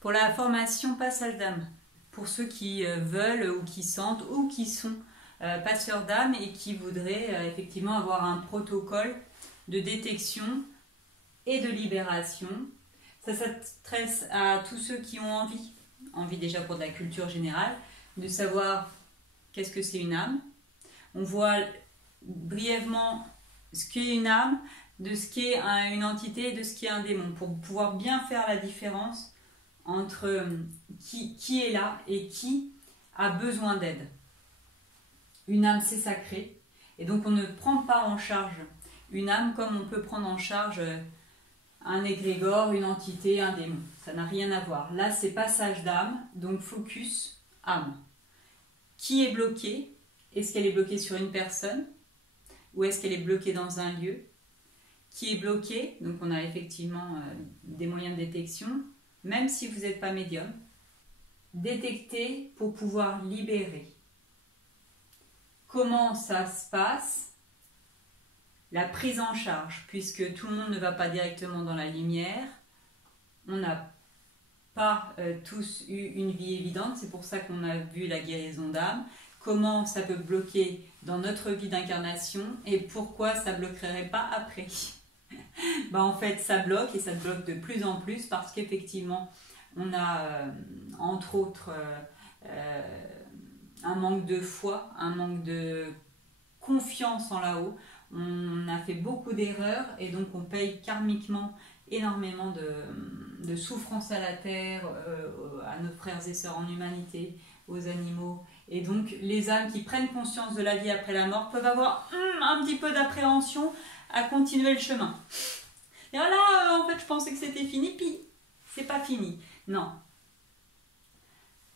Pour la formation passage d'âme, pour ceux qui veulent ou qui sentent ou qui sont passeurs d'âme et qui voudraient effectivement avoir un protocole de détection et de libération. Ça s'adresse à tous ceux qui ont envie déjà pour de la culture générale, de savoir qu'est-ce que c'est une âme. On voit brièvement ce qu'est une âme, de ce qu'est une entité et de ce qu'est un démon, pour pouvoir bien faire la différence entre qui est là et qui a besoin d'aide. Une âme, c'est sacré, et donc on ne prend pas en charge une âme comme on peut prendre en charge un égrégore, une entité, un démon. Ça n'a rien à voir. Là, c'est passage d'âme, donc focus, âme. Qui est bloqué? Est-ce qu'elle est bloquée sur une personne? Ou est-ce qu'elle est bloquée dans un lieu? Qui est bloqué? Donc on a effectivement des moyens de détection, même si vous n'êtes pas médium. Détecter pour pouvoir libérer. Comment ça se passe? La prise en charge, puisque tout le monde ne va pas directement dans la lumière. On n'a pas tous eu une vie évidente, c'est pour ça qu'on a vu la guérison d'âme. Comment ça peut bloquer dans notre vie d'incarnation et pourquoi ça ne bloquerait pas après? En fait, ça bloque et ça bloque de plus en plus parce qu'effectivement, on a entre autres un manque de foi, un manque de confiance en là-haut. On a fait beaucoup d'erreurs et donc on paye karmiquement énormément de souffrance à la terre, à nos frères et sœurs en humanité, aux animaux. Et donc les âmes qui prennent conscience de la vie après la mort peuvent avoir un petit peu d'appréhension à continuer le chemin. Et là, en fait, je pensais que c'était fini, puis c'est pas fini. Non.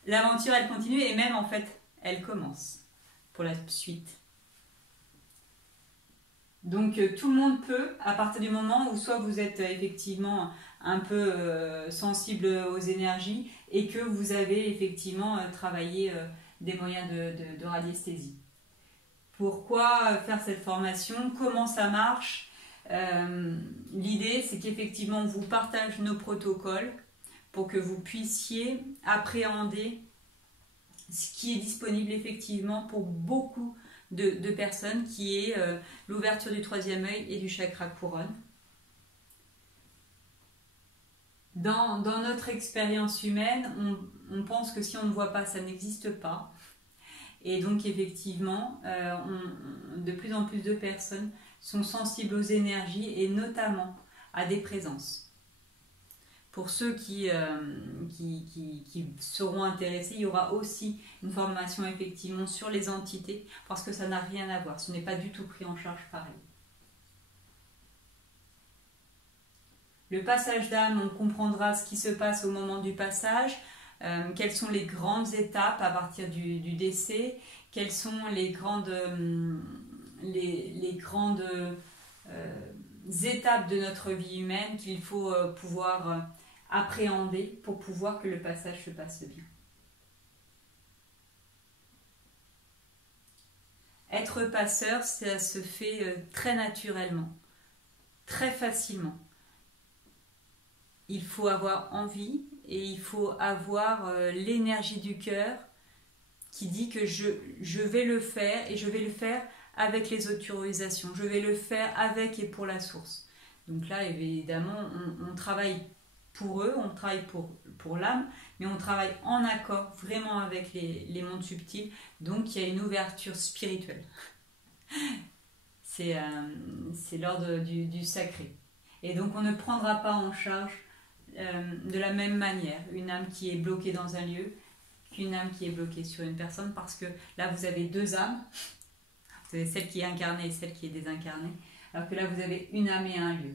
L'aventure, elle continue et même, en fait, elle commence pour la suite. Donc, tout le monde peut, à partir du moment où soit vous êtes effectivement un peu sensible aux énergies et que vous avez effectivement travaillé des moyens de radiesthésie. Pourquoi faire cette formation? Comment ça marche? L'idée, c'est qu'effectivement, on vous partage nos protocoles pour que vous puissiez appréhender ce qui est disponible effectivement pour beaucoup de personnes, qui est l'ouverture du troisième œil et du chakra couronne. Dans notre expérience humaine, on pense que si on ne voit pas, ça n'existe pas. Et donc effectivement, de plus en plus de personnes sont sensibles aux énergies et notamment à des présences. Pour ceux qui seront intéressés, il y aura aussi une formation effectivement sur les entités parce que ça n'a rien à voir, ce n'est pas du tout pris en charge pareil. Le passage d'âme, on comprendra ce qui se passe au moment du passage, quelles sont les grandes étapes à partir du décès, quelles sont les grandes étapes de notre vie humaine qu'il faut pouvoir appréhender pour pouvoir que le passage se passe bien. Être passeur, ça se fait très naturellement, très facilement. Il faut avoir envie et il faut avoir l'énergie du cœur qui dit que je vais le faire et je vais le faire avec les autorisations. Je vais le faire avec et pour la source. Donc là, évidemment, on travaille pour eux, on travaille pour l'âme, mais on travaille en accord vraiment avec les mondes subtils. Donc il y a une ouverture spirituelle. C'est l'ordre du sacré. Et donc on ne prendra pas en charge de la même manière une âme qui est bloquée dans un lieu qu'une âme qui est bloquée sur une personne, parce que là vous avez deux âmes, vous avez celle qui est incarnée et celle qui est désincarnée, alors que là vous avez une âme et un lieu.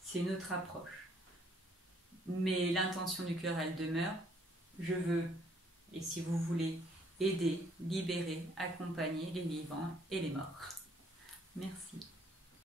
C'est notre approche. Mais l'intention du cœur, elle demeure. Je veux, et si vous voulez, aider, libérer, accompagner les vivants et les morts. Merci.